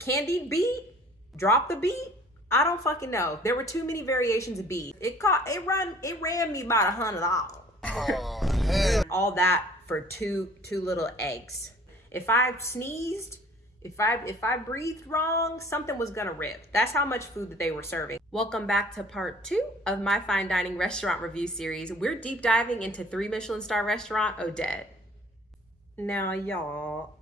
Candied beet? Drop the beat? I don't fucking know. There were too many variations of beat. It ran me about $100. Oh, hell. All that for two little eggs. If I sneezed, if I breathed wrong, something was gonna rip. That's how much food that they were serving. Welcome back to part 2 of my fine dining restaurant review series. We're deep diving into 3 Michelin star restaurant, Odette. Now, y'all.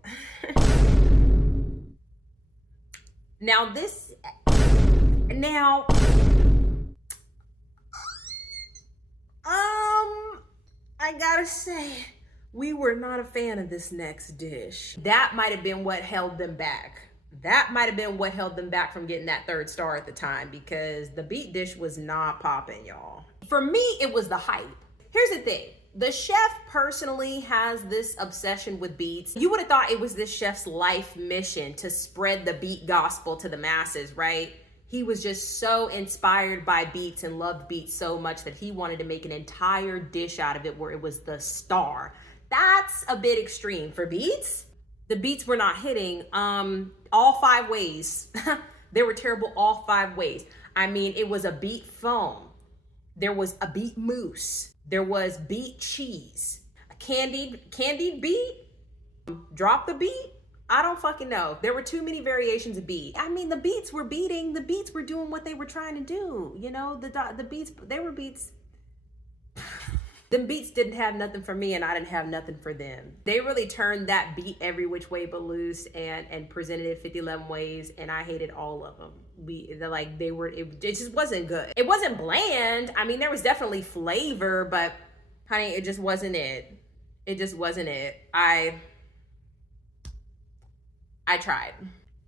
I gotta say, we were not a fan of this next dish. That might have been what held them back. That might have been what held them back from getting that 3rd star at the time, because the beet dish was not popping, y'all. For me, it was the hype. Here's the thing. The chef personally has this obsession with beets. You would have thought it was this chef's life mission to spread the beet gospel to the masses, right? He was just so inspired by beets and loved beets so much that he wanted to make an entire dish out of it where it was the star. That's a bit extreme for beets. The beets were not hitting all 5 ways. They were terrible all 5 ways. I mean, it was a beet foam. There was a beet mousse. There was beet cheese. A candied beet? Drop the beet? I don't fucking know. There were too many variations of beet. I mean, the beets were beating. The beets were doing what they were trying to do. You know, the beets, they were beets. Them beets didn't have nothing for me, and I didn't have nothing for them. They really turned that beet every which way but loose and presented it 50-11 ways, and I hated all of them. It just wasn't good. It wasn't bland. I mean, there was definitely flavor, but honey, it just wasn't it. It just wasn't it. I tried.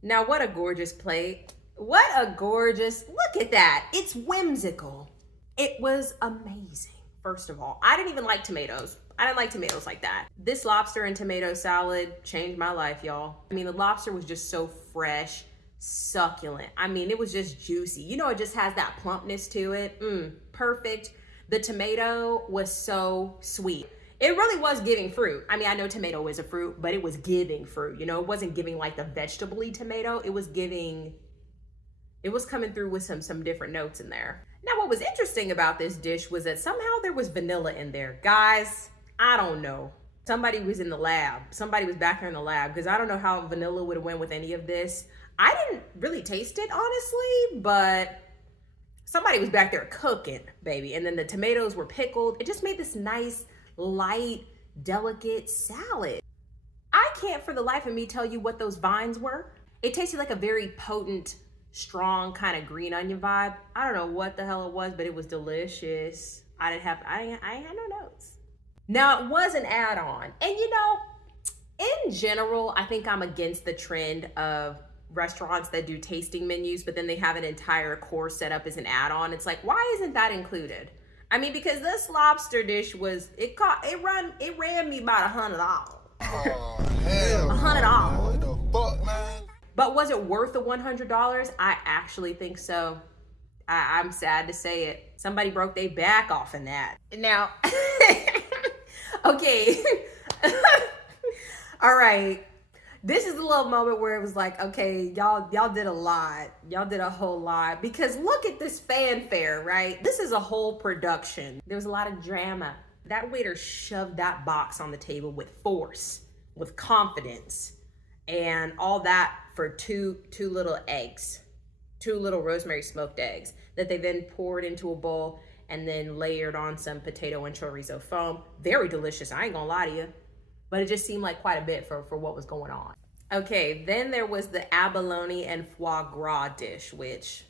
Now, what a gorgeous plate. What a gorgeous, look at that. It's whimsical. It was amazing. First of all, I didn't even like tomatoes. I didn't like tomatoes like that. This lobster and tomato salad changed my life, y'all. I mean, the lobster was just so fresh, succulent. I mean, it was just juicy. You know, it just has that plumpness to it. Perfect. The tomato was so sweet. It really was giving fruit. I mean, I know tomato is a fruit, but it was giving fruit. You know, it wasn't giving like the vegetable-y tomato. It was coming through with some different notes in there. Now, what was interesting about this dish was that somehow there was vanilla in there. Guys, I don't know. Somebody was in the lab. Somebody was back there in the lab, because I don't know how vanilla would have went with any of this. I didn't really taste it, honestly, but somebody was back there cooking, baby. And then the tomatoes were pickled. It just made this nice, light, delicate salad. I can't for the life of me tell you what those vines were. It tasted like a very potent, strong kind of green onion vibe. I don't know what the hell it was, but it was delicious. I ain't had no notes. Now, it was an add-on. And you know, in general, I think I'm against the trend of restaurants that do tasting menus, but then they have an entire course set up as an add-on. It's like, why isn't that included? I mean, because this lobster dish it ran me about $100. Oh, hell. $100. What the fuck, man? But was it worth the $100? I actually think so. I'm sad to say it. Somebody broke their back off in that. Now, okay. All right. This is a little moment where it was like, okay, y'all did a lot. Y'all did a whole lot, because look at this fanfare, right? This is a whole production. There was a lot of drama. That waiter shoved that box on the table with force, with confidence, and all that for two little eggs, 2 little rosemary smoked eggs that they then poured into a bowl and then layered on some potato and chorizo foam. Very delicious, I ain't gonna lie to you. But it just seemed like quite a bit for what was going on. Okay, then there was the abalone and foie gras dish, which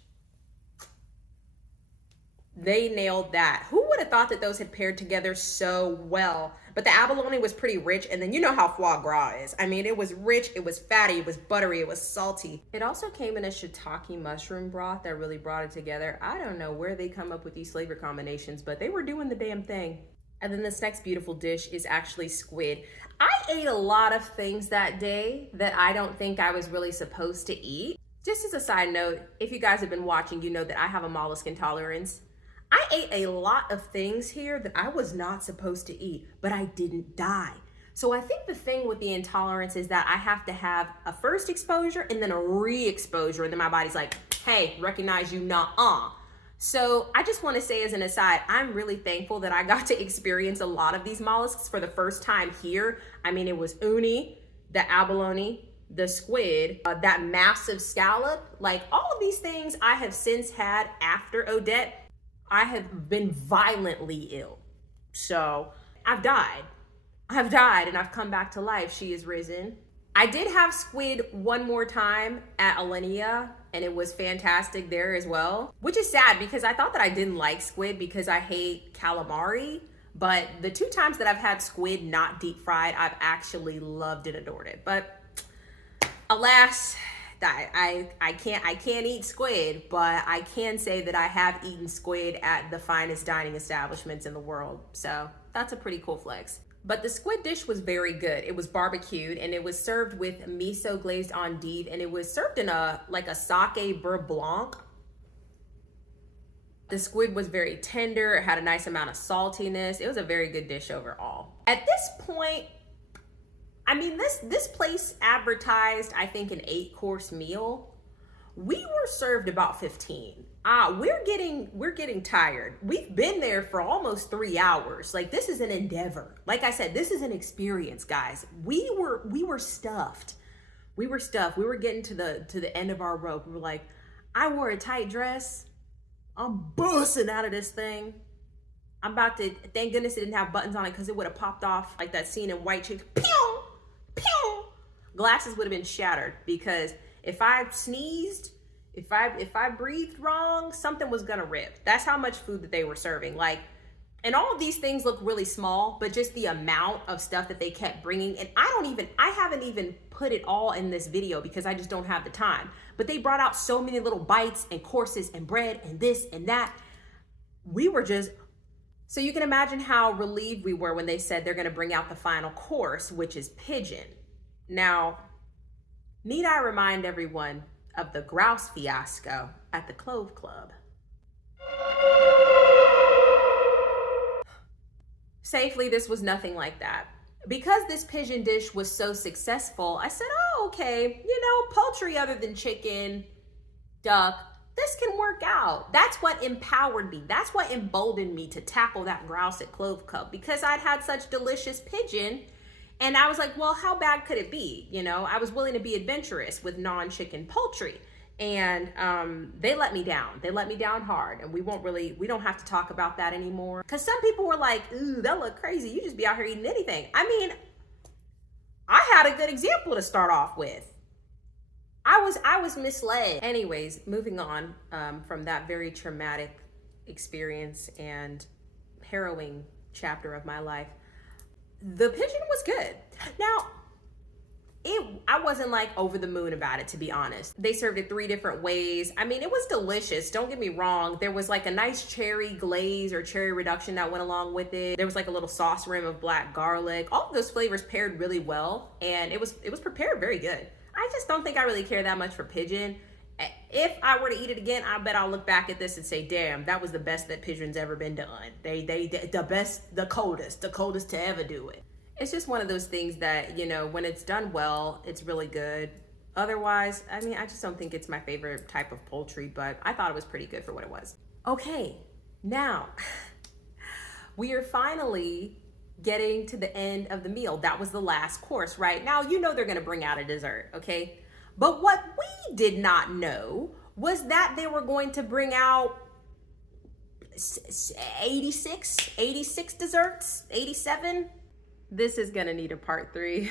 they nailed that. Who would have thought that those had paired together so well? But the abalone was pretty rich, and then you know how foie gras is. I mean, it was rich, it was fatty, it was buttery, it was salty. It also came in a shiitake mushroom broth that really brought it together. I don't know where they come up with these flavor combinations, but they were doing the damn thing. And then this next beautiful dish is actually squid. I ate a lot of things that day that I don't think I was really supposed to eat. Just as a side note, if you guys have been watching, you know that I have a mollusk intolerance. I ate a lot of things here that I was not supposed to eat, but I didn't die. So I think the thing with the intolerance is that I have to have a first exposure and then a re-exposure, and then my body's like, hey, recognize you, nah. So I just want to say as an aside, I'm really thankful that I got to experience a lot of these mollusks for the first time here. I mean, it was uni, the abalone, the squid, that massive scallop, like all of these things I have since had after Odette. I have been violently ill. So I've died and I've come back to life. She is risen. I did have squid one more time at Alinea, and it was fantastic there as well, which is sad because I thought that I didn't like squid because I hate calamari. But the 2 times that I've had squid not deep fried, I've actually loved and adored it. But alas, I can't eat squid, but I can say that I have eaten squid at the finest dining establishments in the world. So that's a pretty cool flex. But the squid dish was very good. It was barbecued and it was served with miso glazed endive, and it was served in a sake beurre blanc. The squid was very tender. It had a nice amount of saltiness. It was a very good dish overall. At this point, I mean, this place advertised, I think, an 8-course meal. We were served about 15. We're getting tired. We've been there for almost 3 hours. Like, this is an endeavor. Like I said, this is an experience, guys. We were stuffed. We were stuffed. We were getting to the end of our rope. We were like, I wore a tight dress. I'm busting out of this thing. I'm about to, thank goodness it didn't have buttons on it because it would have popped off like that scene in White Chicks. Pew! Pew! Glasses would have been shattered because if I sneezed, if I breathed wrong, something was gonna rip. That's how much food that they were serving. Like, and all of these things look really small, but just the amount of stuff that they kept bringing, and I haven't even put it all in this video because I just don't have the time. But they brought out so many little bites and courses and bread and this and that. We were just, so you can imagine how relieved we were when they said they're gonna bring out the final course, which is pigeon. Now, need I remind everyone of the grouse fiasco at the Clove Club? Safely, this was nothing like that. Because this pigeon dish was so successful, I said, oh, okay, poultry other than chicken, duck, this can work out. That's what empowered me. That's what emboldened me to tackle that grouse at Clove Club, because I'd had such delicious pigeon. And I was like, well, how bad could it be? I was willing to be adventurous with non-chicken poultry. And they let me down. They let me down hard. And we don't have to talk about that anymore. Because some people were like, ooh, that look crazy. You just be out here eating anything. I mean, I had a good example to start off with. I was misled. Anyways, moving on from that very traumatic experience and harrowing chapter of my life. The pigeon was good. Now, I wasn't like over the moon about it, to be honest. They served it 3 different ways. I mean, it was delicious. Don't get me wrong. There was like a nice cherry glaze or cherry reduction that went along with it. There was like a little sauce rim of black garlic. All of those flavors paired really well, and it was prepared very good. I just don't think I really care that much for pigeon. If I were to eat it again, I bet I'll look back at this and say, damn, that was the best that pigeon's ever been done. They the best, the coldest to ever do it. It's just one of those things that, when it's done well, it's really good. Otherwise, I mean, I just don't think it's my favorite type of poultry, but I thought it was pretty good for what it was. Okay, now we are finally getting to the end of the meal. That was the last course, right? Now, they're gonna bring out a dessert, okay? But what we did not know was that they were going to bring out 86 desserts, 87. This is gonna need a part 3.